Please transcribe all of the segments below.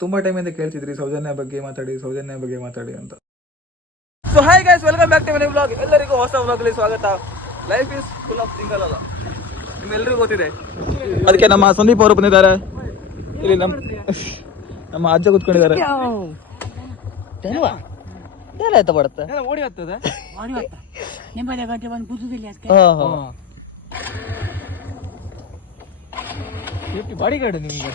ತುಂಬಾ ಟೈಮಿಂದ ಕೇಳ್ತಿದ್ರಿ ಸೌಜನ್ಯ ಬಗ್ಗೆ ಮಾತಾಡಿ ಅಂತ. So hi guys, welcome back to my vlog. ಎಲ್ಲರಿಗೂ ಹೊಸ ವ್ಲಾಗ್ಲಿ ಸ್ವಾಗತ. Life is full of single ಅಲ್ಲ, ನಿಮ್ಮೆಲ್ಲರಿಗೂ ಗೊತ್ತಿದೆ. ಅದಕ್ಕೆ ನಮ್ಮ ಸಂದೀಪ್ ಅವರು ಬಂದಿದ್ದಾರೆ. ಇಲ್ಲಿ ನಮ್ಮ ಅಜ್ಜ ಕೂತ್ಕೊಂಡಿದ್ದಾರೆ. ಆಯ್ತಾ ಬರುತ್ತೆ ಓಡಿ ಹೋಗ್ತದೆ ನಿಮ್ಮನೆ ಗಂಟೆ ಬಂದು ಕೂತುದಿಲ್ಲ ಬಾಡಿ ಗಾರ್ಡ್ ನಿಮ್ಗೆ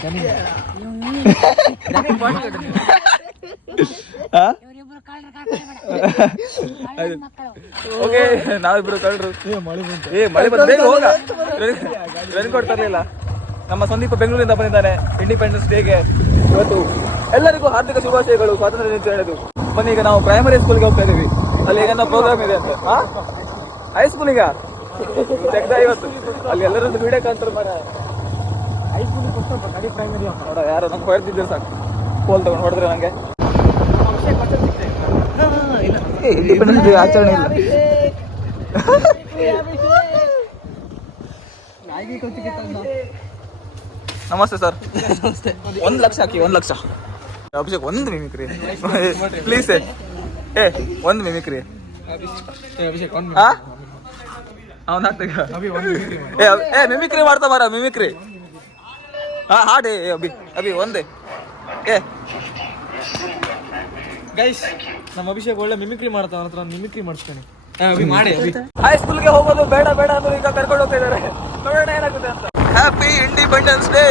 ಓಕೆ, ನಾವಿಬ್ರು ಕಳ್ರು. ಮಳೆ ಬಂದು ಬೇಗ ಹೋಗ, ರೆನ್ ಕೊಡ್ತಿರ್ಲಿಲ್ಲ. ನಮ್ಮ ಸಂದೀಪ ಬೆಂಗಳೂರಿಂದ ಬಂದಿದ್ದಾನೆ ಇಂಡಿಪೆಂಡೆನ್ಸ್ ಡೇಗೆ. ಇವತ್ತು ಎಲ್ಲರಿಗೂ ಹಾರ್ದಿಕ ಶುಭಾಶಯಗಳು, ಸ್ವಾತಂತ್ರ್ಯ ದಿನಾಚರಣೆದು. ಬನ್ನಿ, ಈಗ ನಾವು ಪ್ರೈಮರಿ ಸ್ಕೂಲ್ಗೆ ಹೋಗ್ತಾ ಇದೀವಿ. ಅಲ್ಲಿ ಈಗ ಪ್ರೋಗ್ರಾಮ್ ಇದೆ ಅಂತ. ಹೈಸ್ಕೂಲ್ ಈಗ ತೆಗ್ದ ಇವತ್ತು. ಅಲ್ಲಿ ಎಲ್ಲರದ್ದು ವಿಡಿಯೋ ಕಾಣ್ತಾರೆ ಮರ. ನೋಡ, ಯಾರು ನಂಗೆ ಹೊಡೆದಿದ್ರು ಸಾಕು, ಫೋನ್ ತಗೊಂಡು ಹೊಡೆದ್ರೆ ನಂಗೆ. ಇಂಡಿಪೆಂಡೆನ್ಸ್ ಡೇ ಆಚರಣೆ ಇಲ್ಲ. ನಮಸ್ತೆ ಸರ್. 1 ಲಕ್ಷ ಹಾಕಿ, 1 ಲಕ್ಷ. ಅಭಿಷೇಕ್, ಒಂದು ಮಿಮಿಕ್ರಿ ಪ್ಲೀಸ್. ಒಂದು ಮಿಮಿಕ್ರಿ. ಅವನ್ ಹಾಕ್ತ ಮಿಮಿಕ್ರಿ ಮಾಡ್ತಾ ಮಾರ, ಮಿಮಿಕ್ರಿ. ಹಾಡಿ ಅಭಿ ಒಂದೇ. ಗೈಸ್, ನಮ್ಮ ಅಭಿಷೇಕ್ ಒಳ್ಳೆ ಮಿಮಿಕ್ರಿ ಮಾಡ್ತಾವ, ಹತ್ರ ಮಿಮಿಕ್ರಿ ಮಾಡಿಸ್ತೇನೆ. ಹೈಸ್ಕೂಲ್ಗೆ ಹೋಗೋದು ಬೇಡ ಅಂದ್ರೆ ಈಗ ಕರ್ಕೊಂಡು ಹೋಗ್ತಾ ಇದಾರೆ. ನೋಡೋಣ ಏನಾಗುತ್ತೆ ಅಂತ. Happy independence day.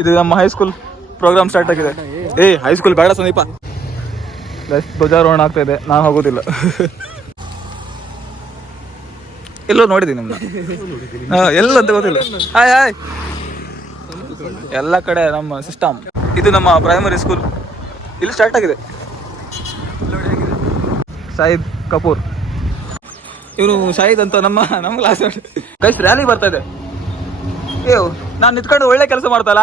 ಇದು ನಮ್ಮ ಹೈಸ್ಕೂಲ್ ಪ್ರೋಗ್ರಾಮ್ ಸ್ಟಾರ್ಟ್ ಆಗಿದೆ. ಹೈಸ್ಕೂಲ್ ಬೇಡ ಸಂದೀಪ. ಧ್ವಜಾರೋಹಣ ಆಗ್ತಾ ಇದೆ, ನಾನು ಹೋಗೋದಿಲ್ಲ. ಎಲ್ಲೋ ನೋಡಿದೀನಿ ನಿಮ್ಮನ್ನ, ಎಲ್ಲ ಅಂತ ಗೊತ್ತಿಲ್ಲ. ಹಾಯ್ ಎಲ್ಲ ಕಡೆ ನಮ್ಮ ಸಿಸ್ಟಮ್. ಇದು ನಮ್ಮ ಪ್ರೈಮರಿ ಸ್ಕೂಲ್, ಇಲ್ಲಿ ಸ್ಟಾರ್ಟ್ ಆಗಿದೆ. ಶಾಹಿದ್ ಕಪೂರ್ ಇವರು ಶಾಹಿದ್ ಅಂತ ನಮ್ಮ ಕ್ಲಾಸ್. ಗೈಸ್, ರ್ಯಾಲಿ ಬರ್ತಾ ಇದೆ. ನಾನು ನಿಂತ್ಕೊಂಡು ಒಳ್ಳೆ ಕೆಲಸ ಮಾಡ್ತಲ್ಲ,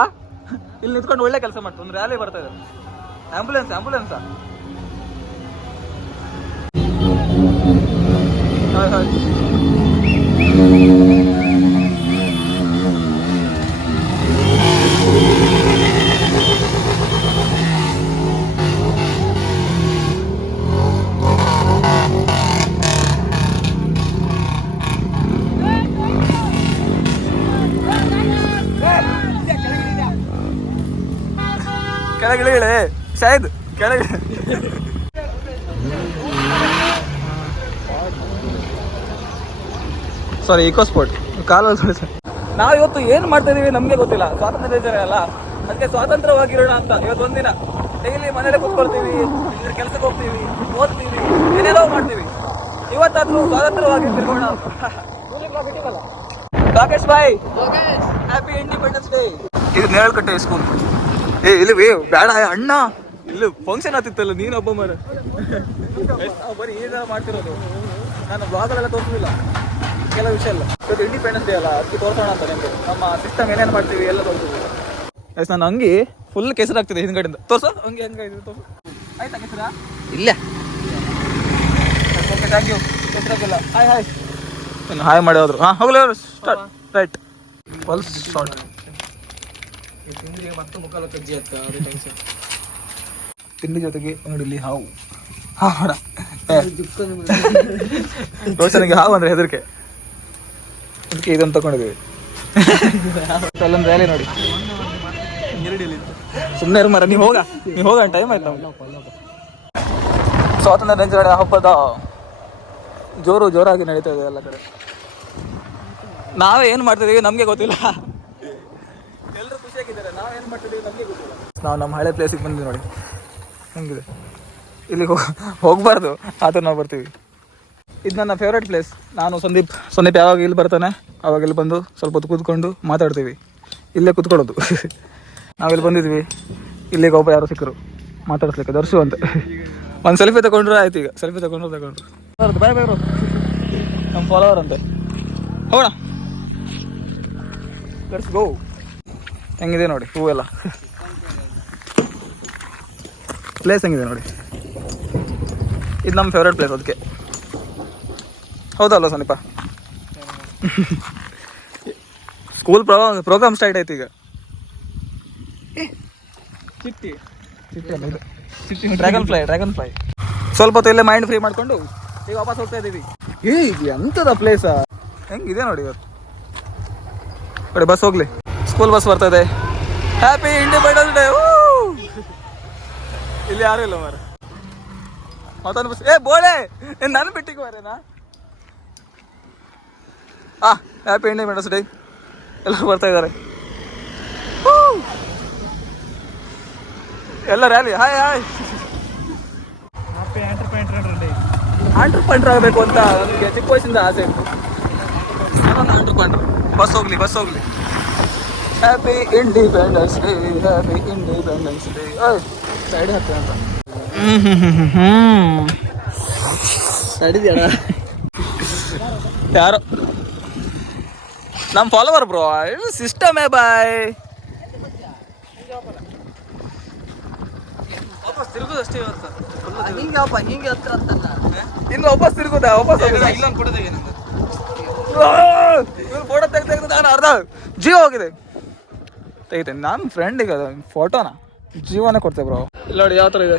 ಇಲ್ಲಿ ನಿಂತ್ಕೊಂಡು ಒಳ್ಳೆ ಕೆಲಸ ಮಾಡ್ತಾ. ಒಂದು ರ್ಯಾಲಿ ಬರ್ತಾ ಇದೆ. ಆಂಬುಲೆನ್ಸ್ ಕೆಳಗಿಳಿ ಶಾಯದ್ ಕೆಳಗೆ. ಸಾರಿ, ಇಕೋ ಸ್ಪೋರ್ಟ್ ಕಾಲಲ್ಲಿ. ನಾವು ಇವತ್ತು ಏನು ಮಾಡ್ತಾ ಇದೀವಿ ನಮಗೆ ಗೊತ್ತಿಲ್ಲ. ಸ್ವಾತಂತ್ರ್ಯ ದಿನಾಚರಣೆ ಅಲ್ಲ, ಅದಕ್ಕೆ ಸ್ವಾತಂತ್ರ್ಯವಾಗಿರೋಣ ಅಂತ ಇವತ್ತು ಒಂದಿನ ಡೈಲಿ ಮನೇಲಿ ಕೂತ್ಕೊಳ್ತೀವಿ, ಕೆಲಸಕ್ಕೆ ಹೋಗ್ತೀವಿ, ಓದ್ತೀವಿ, ಏನೇನೋ ಮಾಡ್ತೀವಿ. ಇವತ್ತಾದ್ರೂ ಸ್ವಾತಂತ್ರ್ಯವಾಗಿ ತಿರ್ಗೋಣ. ರಾಕೇಶ್ ಬಾಯ್, ಹ್ಯಾಪಿ ಇಂಡಿಪೆಂಡೆನ್ಸ್ ಡೇ. ಇದು ನೇರಳಕಟ್ಟೆ ಸ್ಕೂಲ್. ಇಲ್ಲಿ ಬೇಡ ಅಣ್ಣ, ಇಲ್ಲಿ ಫಂಕ್ಷನ್ ಆಗ್ತಿತ್ತಲ್ಲ, ನೀನೊಬ್ಬ ಮರ. ಬರೀ ಈ ಥರ ಮಾಡ್ತಿರೋದು. ನಾನು ಬ್ಲಾಗಲ್ಲೆಲ್ಲ ತೋರಿಸಲಿಲ್ಲ ಕೆಲವು ವಿಷಯ ಎಲ್ಲ. ಇವತ್ತು ಇಂಡಿಪೆಂಡೆನ್ಸ್ ಡೇ ಅಲ್ಲ, ಅದಕ್ಕೆ ತೋರಿಸೋಣ ಅಂತ ನಿಮಗೆ. ನಮ್ಮ ಸಿಸ್ಟಮ್ ಏನೇನು ಮಾಡ್ತೀವಿ ಎಲ್ಲ ತೋರಿಸ್ತೀವಿ. ಎಸ್, ನನ್ನ ಅಂಗಿ ಫುಲ್ ಕೆಸರಾಗ್ತಿದೆ ಹಿಂದ್ಗಡೆಯಿಂದ. ತೋರ್ಸೋ ಹಂಗೆ ಹೆಂಗಾಗಿದೆ ತೋರಿಸು. ಆಯ್ತಾ ಕೆಸರಾ? ಇಲ್ಲ. Okay, thank you. ಕೆಸರಾಗಿಲ್ಲ. ಹಾಯ್ ಇನ್ನು ಹಾಯ್ ಮಾಡಿ ಹೋದ್ರು. ಹೋಗ್ಲಿ, ಸ್ಟಾರ್ಟ್. Right, pulse short. ಮತ್ತೆ ಮುಖಾಲ ಕಜ್ಜಿ ಆಗ್ತಾ, ಅದು ಟೆನ್ಷನ್. ತಿಂಡಿ ಜೊತೆಗೆ ಅಂಗಡಿಲಿ ಹಾವು. ಹಾಡ ರೋಷನ್ಗೆ ಹಾವು ಅಂದ್ರೆ ಹೆದರಿಕೆ, ಅದಕ್ಕೆ ಇದನ್ನು ತಗೊಂಡಿದ್ದೀವಿ. ಅಲ್ಲೊಂದು ರ್ಯಾಲಿ ನೋಡಿ. ಸುಮ್ಮನೆ ಮರ, ನೀವು ಹೋಗ ಟೈಮ್ ಆಯ್ತು. ಸ್ವಾತಂತ್ರ್ಯ ದಿನಾಚರಣೆ ಹಬ್ಬದ ಜೋರಾಗಿ ನಡೀತಾ ಇದೆ ಎಲ್ಲ ಕಡೆ. ನಾವೇ ಏನು ಮಾಡ್ತಿದ್ದೀವಿ ನಮಗೆ ಗೊತ್ತಿಲ್ಲ. ಎಲ್ಲರೂ ಖುಷಿಯಾಗಿದ್ದಾರೆ, ನಾವೇನು ಮಾಡ್ತಿದ್ದೀವಿ ನಮಗೆ ಗೊತ್ತಿಲ್ಲ. ನಾವು ನಮ್ಮ ಹಳೆ ಪ್ಲೇಸಿಗೆ ಬಂದ್ವಿ ನೋಡಿ, ಹೆಂಗಿದೆ. ಇಲ್ಲಿ ಹೋಗ್ಬಾರ್ದು, ಆದರೂ ನಾವು ಬರ್ತೀವಿ. ಇದು ನನ್ನ ಫೇವ್ರೇಟ್ ಪ್ಲೇಸ್. ನಾನು ಸಂದೀಪ್ ಯಾವಾಗ ಇಲ್ಲಿ ಬರ್ತಾನೆ ಅವಾಗ ಇಲ್ಲಿ ಬಂದು ಸ್ವಲ್ಪ ಹೊತ್ತು ಕೂತ್ಕೊಂಡು ಮಾತಾಡ್ತೀವಿ. ಇಲ್ಲೇ ಕೂತ್ಕೊಳ್ಳೋದು. ನಾವಿಲ್ಲಿ ಬಂದಿದ್ವಿ, ಇಲ್ಲಿಗೆ ಒಬ್ಬ ಯಾರೋ ಸಿಕ್ಕರು ಮಾತಾಡಿಸ್ಲಿಕ್ಕೆ, ದರ್ಶು ಅಂತ. ಒಂದು ಸೆಲ್ಫಿ ತಗೊಂಡ್ರೆ ಆಯ್ತು. ಈಗ ಸೆಲ್ಫಿ ತಗೊಂಡ್ರು ಬಾಯ್ ಬಾಯ್ ನಮ್ಮ ಫಾಲೋವರ್ ಅಂತೆ. ಹೋಗೋಣ, ಲೆಟ್ಸ್ ಗೋ. ಹೆಂಗಿದೆ ನೋಡಿ ಹೂವೆಲ್ಲ, ಪ್ಲೇಸ್ ಹೆಂಗಿದೆ ನೋಡಿ. ಇದು ನಮ್ಮ ಫೇವ್ರೇಟ್ ಪ್ಲೇಸ್, ಅದಕ್ಕೆ. ಹೌದಲ್ಲ ಸಂದೀಪ? ಸ್ಕೂಲ್ ಪ್ರೋಗ್ರಾಮ್ ಸ್ಟಾರ್ಟ್ ಆಯ್ತು ಈಗ. ಚಿಟ್ಟಿ ಡ್ರ್ಯಾಗನ್ ಫ್ಲೈ ಸ್ವಲ್ಪ ಹೊತ್ತು ಇಲ್ಲೇ ಮೈಂಡ್ ಫ್ರೀ ಮಾಡ್ಕೊಂಡು ಈಗ ವಾಪಸ್ ಹೋಗ್ತಾ ಇದೀವಿ. ಇದು ಎಂತದ ಪ್ಲೇಸ, ಹೆಂಗಿದೆ ನೋಡಿ ಇವತ್ತು. ಕಡೆ ಬಸ್ ಹೋಗ್ಲಿ, ಸ್ಕೂಲ್ ಬಸ್ ಬರ್ತಾ ಇದೆ. Happy independence day. ಇಲ್ಲಿ ಯಾರು ಇಲ್ಲ ಮಾರ, ಮತ್ತೊಂದು ಬಸ್. ಬೋಳೆ ನಾನು ಬಿಟ್ಟಿಗೆ ಮಾರೇನಾ. ಹ್ಯಾಪಿ ಇಂಡಿಪೆಂಡೆನ್ಸ್ ಡೇ, ಎಲ್ಲರೂ ಬರ್ತಾ ಇದ್ದಾರೆ. ಎಲ್ಲ ರ್ಯಾಲಿ. ಹಾಯ್ ಆಂಟ್ರಪ್ರೆನರ್ ಆಗಬೇಕು ಅಂತ ನನಗೆ ಚಿಕ್ಕ ವಯಸ್ಸಿಂದ ಆಸೆ ಇತ್ತು. ನಾನೊಂದು ಆಂಟ್ರಪ್ರೆನರ್. ಬಸ್ ಹೋಗ್ಲಿ. Happy independence day, happy independence day. Side ಹಾಕ್ತೇನೆ ಅಂತ ನಡಿದ್ಯಾಡ ಯಾರೋ ನಮ್ಮ ಫಾಲೋವರ್ ಬ್ರೋ. ಸಿಸ್ಟಮೇ ಬಾಯ್. ವಾಪಸ್ ತಿರುಗುದಷ್ಟೇ ಇವತ್ತು. ಹಿಂಗೆ ಹತ್ರ ಅಂತಲ್ಲ, ಇನ್ನು ವಾಪಸ್ ತಿರುಗುದಾ? ವಾಪಸ್ ಇಲ್ಲೊಂದು ಫೋಟೋ ತೆಗಿ ನಂದು. ಫೋಟೋ ತೆಗ್ದು ನಾನು ಅರ್ಧ ಜೀವ ಹೋಗಿದೆ. ತೆಗಿತೇನೆ ನಾನು ಫ್ರೆಂಡಿಗೆ ಅದು ಫೋಟೋನ ಜೀವನ ಕೊಡ್ತೇವೆ ಬ್ರೋ. ಇಲ್ಲ ನೋಡಿ ಯಾವ ಥರ ಇದೆ,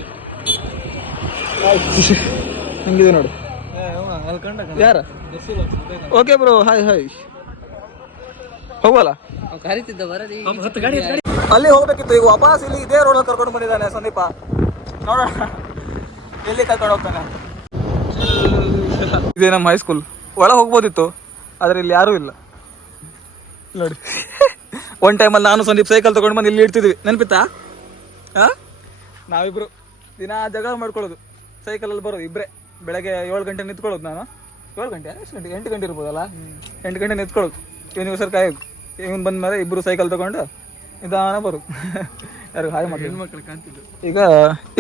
ಹಿಂಗಿದೆ ನೋಡಿ. ಯಾರ? ಓಕೆ ಬ್ರೋ, ಹಾಯ್ ಹೋಗಲ್ಲ. ಕರಿತಿದ್ದ ಬರದಿ ಅಲ್ಲಿ ಹೋಗ್ಬೇಕಿತ್ತು, ಈಗ ವಾಪಸ್ ಇಲ್ಲಿ ಇದೇ ರೋಡಲ್ಲಿ ಕರ್ಕೊಂಡು ಬಂದಿದ್ದಾನೆ ಸಂದೀಪ. ನೋಡೋಣ ಎಲ್ಲಿ ಕರ್ಕೊಂಡು ಹೋಗ್ತಾನೆ. ಇದೇ ನಮ್ಮ ಹೈಸ್ಕೂಲ್. ಒಳಗೆ ಹೋಗ್ಬೋದಿತ್ತು, ಆದರೆ ಇಲ್ಲಿ ಯಾರೂ ಇಲ್ಲ ನೋಡಿ. ಒನ್ ಟೈಮಲ್ಲಿ ನಾನು ಸಂದೀಪ್ ಸೈಕಲ್ ತೊಗೊಂಡು ಬಂದು ಇಲ್ಲಿ ಇಡ್ತಿದ್ವಿ, ನೆನಪಿತ್ತಾ? ನಾವಿಬ್ರು ದಿನ ಜಗಳ ಮಾಡ್ಕೊಳ್ಳೋದು, ಸೈಕಲಲ್ಲಿ ಬರೋದು ಇಬ್ಬರೇ. ಬೆಳಗ್ಗೆ 7 ಗಂಟೆ ನಿಂತ್ಕೊಳ್ಳೋದು ನಾನು. 7 ಗಂಟೆ ಎಷ್ಟು ಗಂಟೆ 8 ಗಂಟೆ ಇರ್ಬೋದಲ್ಲ, 8 ಗಂಟೆ ನಿಂತ್ಕೊಳ್ಳೋದು. ಇವನಿಗೆ ಸರ್ ಕಾಯೋದು. ಇವನು ಬಂದ ಮೇಲೆ ಇಬ್ಬರು ಸೈಕಲ್ ತೊಗೊಂಡು ನಿಧಾನ ಬರೋದು. ಯಾರಿಗೂ ಹಾಯ್ ಮಾಡಿ ಹೆಣ್ಮಕ್ಳು ಕಾಣ್ತಿದ್ದು. ಈಗ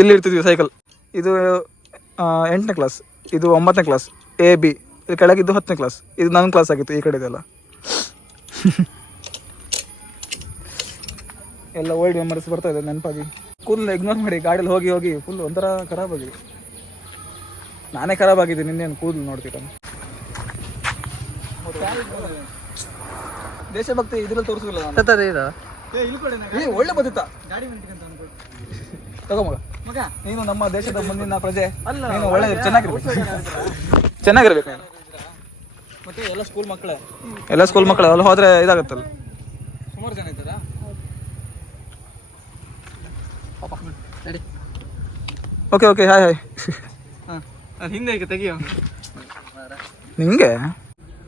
ಇಲ್ಲಿ ಇರ್ತಿದ್ವಿ ಸೈಕಲ್. ಇದು 8ನೇ ಕ್ಲಾಸ್, ಇದು 9ನೇ ಕ್ಲಾಸ್, AB. ಇದು ಕೆಳಗಿದ್ದು 10ನೇ ಕ್ಲಾಸ್. ಇದು ನನ್ನ ಕ್ಲಾಸ್ ಆಗಿತ್ತು ಈ ಕಡೆದೆಲ್ಲ. ಎಲ್ಲ ಓಲ್ಡ್ ಮೆಮರೀಸ್ ಬರ್ತಾ ಇದೆ ನೆನಪಾಗಿ. ಕೂದಲು ಇಗ್ನೋರ್ ಮಾಡಿ ಗಾಡೀಲಿ ಹೋಗಿ ಫುಲ್ ಒಂಥರ ಖರಾಬ್ ಆಗಿದೆ. ನಾನೇ ಖರಾಬ್ ಆಗಿದ್ದೀನಿ, ಇನ್ನೇನು ಕೂದಲು ನೋಡ್ತೀರ. ದೇಶಭಕ್ತಿ ಇದ್ರಲ್ಲಿ ತೋರಿಸಿಲ್ಲ ನಾನು. ಒಳ್ಳೆ ಬದುತ್ತಾ ತಗೋ ಮಗ. ನೀನು ನಮ್ಮ ದೇಶದ ಮುಂದಿನ ಪ್ರಜೆ. ನೀನು ಒಳ್ಳೆ ಚೆನ್ನಾಗಿರ್ಬೇಕು. ಮತ್ತೆ ಎಲ್ಲ ಸ್ಕೂಲ್ ಮಕ್ಕಳೇ, ಅಲ್ಲಿ ಹೋದ್ರೆ ಇದಾಗತ್ತಲ್ಲ. ಸುಮಾರು ಜನ ಇದ್ದಾರಾ? Okay hi. ಹಿಂದೆ ಈಗ ತೆಗಿಯೋ. ನಿಂಗೆ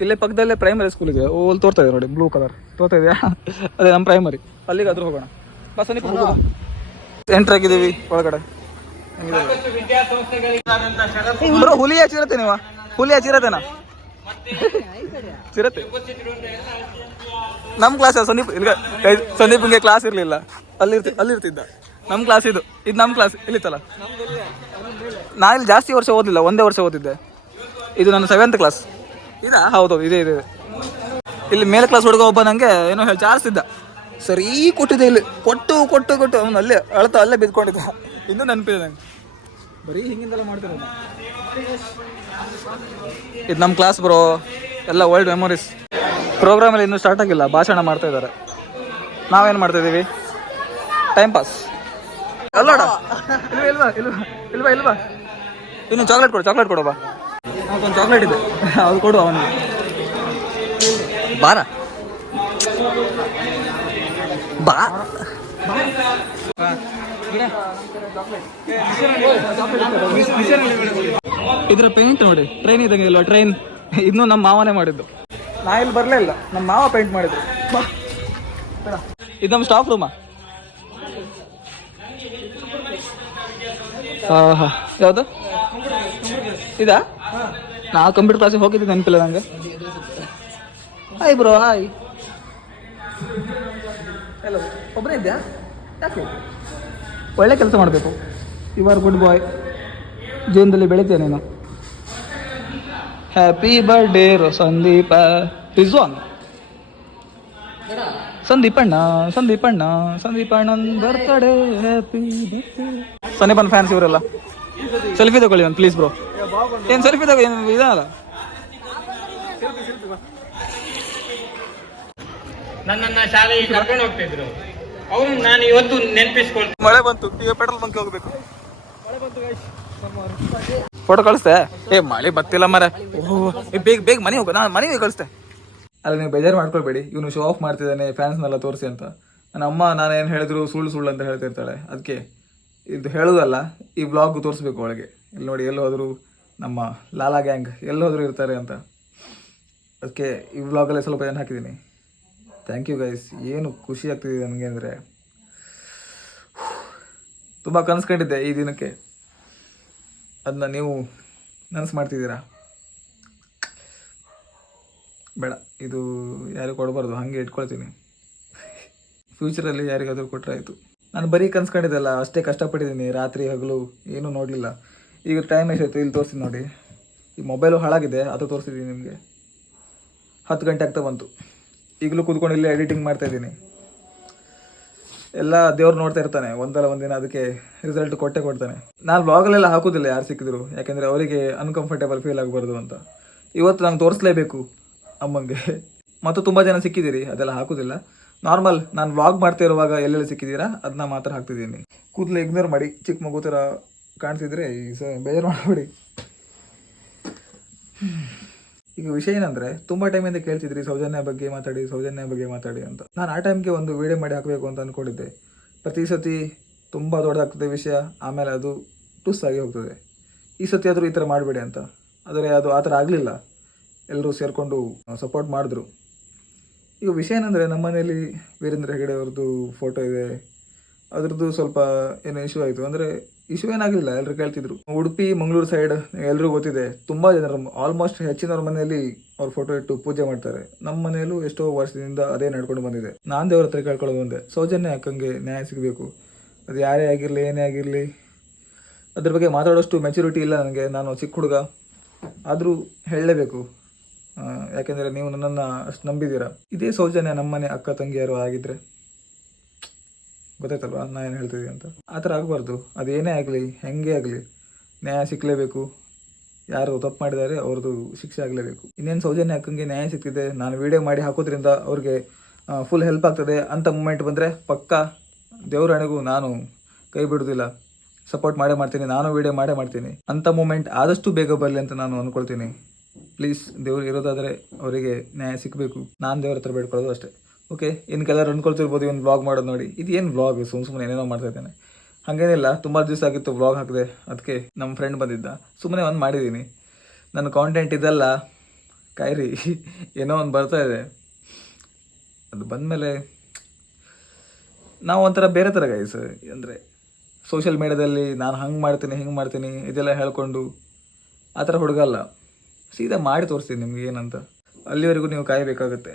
ಇಲ್ಲೇ ಪಕ್ಕದಲ್ಲೇ ಪ್ರೈಮರಿ ಸ್ಕೂಲ್ ಇದೆ. ಅಲ್ಲಿ ತೋರ್ತಾ ಇದೆ ನೋಡಿ, ಬ್ಲೂ ಕಲರ್ ತೋರ್ತಾ ಇದೆಯಾ? ಅದೇ ನಮ್ಮ ಪ್ರೈಮರಿ. ಅಲ್ಲಿಗಾದ್ರೂ ಹೋಗೋಣ. ಬಸ್ ಎಂಟ್ರ್ ಆಗಿದ್ದೀವಿ ಒಳಗಡೆ. ಬ್ರೋ ಹುಲಿ ಚಿರತೆ ನೀವು? ಹುಲಿ ಚಿರತೆನಾ? ಚಿರತೆ ನಮ್ಮ ಕ್ಲಾಸ್. ಸಂದೀಪ್ಗೆ ಕ್ಲಾಸ್ ಇರಲಿಲ್ಲ, ಅಲ್ಲಿರ್ತಿದ್ದ. ನಮ್ಮ ಕ್ಲಾಸ್ ಇದು ನಮ್ಮ ಕ್ಲಾಸ್ ಇಲ್ಲಿತ್ತಲ್ಲ. ನಾನು ಇಲ್ಲಿ ಜಾಸ್ತಿ ವರ್ಷ ಓದಲಿಲ್ಲ, ಒಂದೇ ವರ್ಷ ಓದಿದ್ದೆ. ಇದು ನನ್ನ 7th ಕ್ಲಾಸ್. ಇದಾ? ಹೌದು, ಇದೆ. ಇಲ್ಲಿ ಮೇಲೆ ಕ್ಲಾಸ್ ಹುಡುಗ ಒಬ್ಬ ನನಗೆ ಏನೋ ಚಾರ್ಸ್ತಿದ್ದ. ಸರಿ ಕೊಟ್ಟಿದ್ದೆ ಇಲ್ಲಿ, ಕೊಟ್ಟು ಅವನು ಅಲ್ಲೇ ಅಲ್ಲೇ ಬಿದ್ಕೊಂಡಿದ್ದ. ಇನ್ನೂ ನೆನಪಿದೆ ನಂಗೆ. ಬರೀ ಹಿಂಗಿಂದೆಲ್ಲ ಮಾಡ್ತಿರೋದು. ಇದು ನಮ್ಮ ಕ್ಲಾಸ್ ಬ್ರೋ. ಎಲ್ಲ ಓಲ್ಡ್ ಮೆಮೊರೀಸ್. ಪ್ರೋಗ್ರಾಮಲ್ಲಿ ಇನ್ನೂ ಸ್ಟಾರ್ಟ್ ಆಗಿಲ್ಲ, ಭಾಷಣ ಮಾಡ್ತಾ ಇದ್ದಾರೆ. ನಾವೇನು ಮಾಡ್ತಾಯಿದ್ದೀವಿ? Time pass. ಅಲ್ಲೋಡ ಇಲ್ವಾ ಇನ್ನು ಚಾಕ್ಲೇಟ್ ಕೊಡು ಬಾ. ಒಂದು ಚಾಕ್ಲೇಟ್ ಇದೆ, ಅದು ಕೊಡು ಅವನಿಗೆ. ಬಾರ ಬಾ. ಇದ್ರ ಪೇಂಟ್ ನೋಡಿ, ಟ್ರೈನ್ ಇದ್ದಂಗೆ ಇಲ್ವಾ? ಟ್ರೈನ್ ಇನ್ನೂ ನಮ್ಮ ಮಾವನೇ ಮಾಡಿದ್ದು. ನಾ ಇಲ್ಲಿ ಬರಲೇ ಇಲ್ಲ, ನಮ್ಮ ಮಾವ ಪೇಂಟ್ ಮಾಡಿದ್ರು. ಇದು ನಮ್ಮ ಸ್ಟಾಫ್ ರೂಮಾ. ಯಾವುದು ಇದಾ? ನಾ ಕಂಪ್ಯೂಟರ್ ಕ್ಲಾಸಿಗೆ ಹೋಗಿದ್ದೆ, ನೆನಪಿಲ್ಲ ನಂಗೆ. Hi bro, hi. ಹಲೋ, ಒಬ್ಬರೇ ಇದ್ಯಾ? ಯಾಕೆ? ಒಳ್ಳೆ ಕೆಲಸ ಮಾಡಬೇಕು. You are good boy. ಜೀವನದಲ್ಲಿ ಬೆಳಿತೀಯ ನೀನು. ಹ್ಯಾಪಿ ಬರ್ಡೇ ರೋ ಸಂದೀಪ. ರಿಜ್ವಾನ್ ಸಂದೀಪಣ್ಣನ್ ಬರ್ತ್ಡೇ. ಹ್ಯಾಪಿ ಸಂದೀಪನ್ ಫ್ಯಾನ್ಸ್ ಇವರೆಲ್ಲ. ಸೆಲ್ಫಿ ತಗೊಳ್ಳಿ ಒಂದು ಪ್ಲೀಸ್ ಬ್ರೋ. ಏನು ಸೆಲ್ಫಿ ತಗೋ, ಏನು ಇದಲ್ಲ. ನನ್ನನ್ನ ಶಾಲೆಗೆ ಕರ್ಕೊಂಡು ಹೋಗ್ತಿದ್ರು. ಅವನು ನಾನು ಇವತ್ತು ನೆನಪಿಸ್ಕೊಳ್ತೀನಿ. ಮಳೆ ಬಂತು, ಈಗ ಪೆಟ್ರೋಲ್ ಬಂಕ್ ಹೋಗ್ಬೇಕು. ಮಳೆ ಬಂತು ಗೈಸ್. ಫೋಟೋ ಕಳಿಸ್ತೆ? ಏ ಮಳೆ ಬತ್ತಿಲ್ಲ ಮರ. ಬೇಗ ಬೇಗ ಮನೆ ಹೋಗ, ನಾನು ಮನೆಗೆ ಕಳಿಸ್ತೆ. ಅಲ್ಲ ನೀವು ಬೇಜಾರು ಮಾಡ್ಕೊಳ್ಬೇಡಿ, ಇವನು ಶೋ ಆಫ್ ಮಾಡ್ತಿದ್ದಾನೆ ಫ್ಯಾನ್ಸ್ನೆಲ್ಲ ತೋರಿಸಿ ಅಂತ. ನನ್ನ ಅಮ್ಮ ನಾನೇನು ಹೇಳಿದ್ರು ಸುಳ್ಳು ಅಂತ ಹೇಳ್ತಿರ್ತಾಳೆ. ಅದಕ್ಕೆ ಇದು ಹೇಳೋದಲ್ಲ, ಈ ವ್ಲಾಗ್ ತೋರಿಸ್ಬೇಕು ಒಳಗೆ. ಇಲ್ಲಿ ನೋಡಿ, ಎಲ್ಲಿ ಹೋದ್ರು ನಮ್ಮ ಲಾಲಾ ಗ್ಯಾಂಗ್ ಎಲ್ಲಿ ಹೋದ್ರು ಇರ್ತಾರೆ ಅಂತ. ಅದಕ್ಕೆ ಈ ವ್ಲಾಗಲ್ಲಿ ಸ್ವಲ್ಪ ಏನು ಹಾಕಿದ್ದೀನಿ. Thank you guys. ಏನು ಖುಷಿ ಆಗ್ತಿದೆ ನನಗೆ ಅಂದರೆ, ತುಂಬ ಕನಸ್ಕೊಂಡಿದ್ದೆ ಈ ದಿನಕ್ಕೆ, ಅದನ್ನ ನೀವು ನನಸು ಮಾಡ್ತಿದ್ದೀರಾ. ಬೇಡ, ಇದು ಯಾರಿಗೂ ಕೊಡಬಾರ್ದು, ಹಾಗೆ ಇಟ್ಕೊಳ್ತೀನಿ. ಫ್ಯೂಚರಲ್ಲಿ ಯಾರಿಗಾದರೂ ಕೊಟ್ಟರೆ ಆಯಿತು. ನಾನು ಬರೀ ಕನ್ಸ್ಕೊಂಡಿದ್ದೆಲ್ಲ, ಅಷ್ಟೇ ಕಷ್ಟಪಟ್ಟಿದ್ದೀನಿ, ರಾತ್ರಿ ಹಗಲು ಏನೂ ನೋಡಲಿಲ್ಲ. ಈಗ ಟೈಮ್ ಎಷ್ಟಾಯಿತು ಇಲ್ಲಿ ತೋರಿಸ್ತೀನಿ ನೋಡಿ. ಈ ಮೊಬೈಲು ಹಾಳಾಗಿದೆ, ಅದು ತೋರಿಸಿದ್ದೀನಿ ನಿಮಗೆ. 10 ಗಂಟೆ ಆಗ್ತಾ ಬಂತು. ಈಗಲೂ ಕೂತ್ಕೊಂಡು ಇಲ್ಲೇ ಎಡಿಟಿಂಗ್ ಮಾಡ್ತಾಯಿದ್ದೀನಿ. ಎಲ್ಲ ದೇವ್ರು ನೋಡ್ತಾ ಇರ್ತಾನೆ, ಒಂದಲ್ಲ ಒಂದಿನ ಅದಕ್ಕೆ ರಿಸಲ್ಟ್ ಕೊಡ್ತಾನೆ. ನಾನು ವ್ಲಾಗಲ್ಲೆಲ್ಲ ಹಾಕೋದಿಲ್ಲ ಯಾರು ಸಿಕ್ಕಿದ್ರು, ಯಾಕೆಂದರೆ ಅವರಿಗೆ ಅನ್ಕಂಫರ್ಟೇಬಲ್ ಫೀಲ್ ಆಗಬಾರ್ದು ಅಂತ. ಇವತ್ತು ನಾನು ತೋರಿಸ್ಲೇಬೇಕು ಅಮ್ಮಂಗೆ. ಮತ್ತು ತುಂಬ ಜನ ಸಿಕ್ಕಿದ್ದೀರಿ, ಅದೆಲ್ಲ ಹಾಕೋದಿಲ್ಲ. ನಾರ್ಮಲ್ ನಾನು ವ್ಲಾಗ್ ಮಾಡ್ತಾ ಇರುವಾಗ ಎಲ್ಲೆಲ್ಲಿ ಸಿಕ್ಕಿದ್ದೀರಾ ಅದನ್ನ ಮಾತ್ರ ಹಾಕ್ತಿದ್ದೀನಿ. ಕೂದಲು ಇಗ್ನೋರ್ ಮಾಡಿ, ಚಿಕ್ಕ ಮಗು ಥರ ಕಾಣ್ತಿದ್ರೆ ಬೇಜಾರು ಮಾಡಬೇಡಿ. ಈಗ ವಿಷಯ ಏನಂದರೆ, ತುಂಬ ಟೈಮಿಂದ ಕೇಳ್ತಿದ್ರಿ ಸೌಜನ್ಯ ಬಗ್ಗೆ ಮಾತಾಡಿ ಅಂತ. ನಾನು ಆ ಟೈಮ್ಗೆ ಒಂದು ವೀಡಿಯೋ ಮಾಡಿ ಹಾಕಬೇಕು ಅಂತ ಅಂದ್ಕೊಂಡಿದ್ದೆ. ಪ್ರತಿ ಸತಿ ತುಂಬ ದೊಡ್ಡದಾಗ್ತದೆ ವಿಷಯ, ಆಮೇಲೆ ಅದು ಟುಸ್ ಆಗಿ ಹೋಗ್ತದೆ. ಈ ಸತಿ ಆದರೂ ಈ ಥರ ಮಾಡಬೇಡಿ ಅಂತ. ಆದರೆ ಅದು ಆ ಥರ ಆಗಲಿಲ್ಲ, ಎಲ್ಲರೂ ಸೇರಿಕೊಂಡು ಸಪೋರ್ಟ್ ಮಾಡಿದ್ರು. ಈಗ ವಿಷಯ ಏನಂದರೆ, ನಮ್ಮ ಮನೆಯಲ್ಲಿ ವೀರೇಂದ್ರ ಹೆಗಡೆ ಅವ್ರದ್ದು ಫೋಟೋ ಇದೆ, ಅದ್ರದ್ದು ಸ್ವಲ್ಪ ಏನೋ ಇಶ್ಯೂ ಆಯಿತು. ಅಂದರೆ ಇಶ್ಯೂ ಏನಾಗಲಿಲ್ಲ, ಎಲ್ಲರೂ ಕೇಳ್ತಿದ್ರು. ಉಡುಪಿ ಮಂಗಳೂರು ಸೈಡ್ ಎಲ್ರಿಗೂ ಗೊತ್ತಿದೆ, ತುಂಬ ಜನರು ಆಲ್ಮೋಸ್ಟ್ ಹೆಚ್ಚಿನವ್ರ ಮನೆಯಲ್ಲಿ ಅವ್ರ ಫೋಟೋ ಇಟ್ಟು ಪೂಜೆ ಮಾಡ್ತಾರೆ. ನಮ್ಮ ಮನೆಯಲ್ಲೂ ಎಷ್ಟೋ ವರ್ಷದಿಂದ ಅದೇ ನಡ್ಕೊಂಡು ಬಂದಿದೆ. ನಾನು ದೇವ್ರ ಹತ್ರ ಕೇಳ್ಕೊಳ್ಳೋದು ಒಂದೇ, ಸೌಜನ್ಯ ಅಕ್ಕಂಗೆ ನ್ಯಾಯ ಸಿಗಬೇಕು. ಅದು ಯಾರೇ ಆಗಿರಲಿ, ಏನೇ ಆಗಿರಲಿ, ಅದ್ರ ಬಗ್ಗೆ ಮಾತಾಡೋಷ್ಟು ಮೆಚುರಿಟಿ ಇಲ್ಲ ನನಗೆ. ನಾನು ಚಿಕ್ಕ ಹುಡುಗ, ಆದರೂ ಹೇಳಲೇಬೇಕು. ಯಾಕೆಂದರೆ ನೀವು ನನ್ನನ್ನು ಅಷ್ಟು ನಂಬಿದ್ದೀರಾ. ಇದೇ ಸೌಜನ್ಯ ನಮ್ಮನೆ ಅಕ್ಕ ತಂಗಿಯರು ಆಗಿದ್ದರೆ ಗೊತ್ತಾಯ್ತಲ್ವ ನಾನು ಏನು ಹೇಳ್ತಿದ್ದೀನಿ ಅಂತ. ಆ ಥರ ಆಗಬಾರ್ದು. ಅದೇನೇ ಆಗಲಿ, ಹೆಂಗೆ ಆಗಲಿ, ನ್ಯಾಯ ಸಿಕ್ಕಲೇಬೇಕು. ಯಾರು ತಪ್ಪು ಮಾಡಿದ್ದಾರೆ ಅವ್ರದ್ದು ಶಿಕ್ಷೆ ಆಗಲೇಬೇಕು. ಇನ್ನೇನು ಸೌಜನ್ಯ ಅಕ್ಕಂಗೆ ನ್ಯಾಯ ಸಿಗ್ತಿದೆ, ನಾನು ವೀಡಿಯೋ ಮಾಡಿ ಹಾಕೋದ್ರಿಂದ ಅವ್ರಿಗೆ ಫುಲ್ ಹೆಲ್ಪ್ ಆಗ್ತದೆ ಅಂತ ಮೂಮೆಂಟ್ ಬಂದರೆ ಪಕ್ಕಾ ದೇವ್ರ ಹಣೆಗೂ ನಾನು ಕೈ ಬಿಡೋದಿಲ್ಲ, ಸಪೋರ್ಟ್ ಮಾಡೇ ಮಾಡ್ತೀನಿ. ನಾನು ವೀಡಿಯೋ ಮಾಡೇ ಮಾಡ್ತೀನಿ. ಅಂಥ ಮೂಮೆಂಟ್ ಆದಷ್ಟು ಬೇಗ ಬರಲಿ ಅಂತ ನಾನು ಅಂದ್ಕೊಳ್ತೀನಿ. ಪ್ಲೀಸ್, ದೇವ್ರು ಇರೋದಾದರೆ ಅವರಿಗೆ ನ್ಯಾಯ ಸಿಗಬೇಕು. ನಾನು ದೇವ್ರ ಹತ್ರ ಬೇಡ್ಕೊಳ್ಳೋದು ಅಷ್ಟೇ. ಓಕೆ, ಇನ್ನು ಕೆಲವರು ಅಂದ್ಕೊಳ್ತಿರ್ಬೋದು ಇವನು ವ್ಲಾಗ್ ಮಾಡೋದು ನೋಡಿ, ಇದೇನು ವ್ಲಾಗ್, ಸುಮ್ಮನೆ ಏನೇನೋ ಮಾಡ್ತಾ ಇದ್ದೇನೆ. ಹಾಗೇನಿಲ್ಲ, ತುಂಬ ದಿವಸ ಆಗಿತ್ತು ವ್ಲಾಗ್ ಹಾಕಿದೆ. ಅದಕ್ಕೆ ನಮ್ಮ ಫ್ರೆಂಡ್ ಬಂದಿದ್ದ, ಸುಮ್ಮನೆ ಒಂದು ಮಾಡಿದ್ದೀನಿ. ನನ್ನ ಕಾಂಟೆಂಟ್ ಇದೆಲ್ಲ ಕಾಯ್ರಿ, ಏನೋ ಒಂದು ಬರ್ತಾ ಇದೆ. ಅದು ಬಂದಮೇಲೆ ನಾವು ಒಂಥರ ಬೇರೆ ಥರ ಗೈಸ್. ಅಂದರೆ ಸೋಷಿಯಲ್ ಮೀಡ್ಯಾದಲ್ಲಿ ನಾನು ಹಿಂಗೆ ಮಾಡ್ತೀನಿ ಇದೆಲ್ಲ ಹೇಳ್ಕೊಂಡು ಆ ಥರ ಹುಡುಗಲ್ಲ. ಸೀದಾ ಮಾಡಿ ತೋರಿಸ್ತೀನಿ ನಿಮ್ಗೆ ಏನಂತ. ಅಲ್ಲಿವರೆಗೂ ನೀವು ಕಾಯಬೇಕಾಗತ್ತೆ.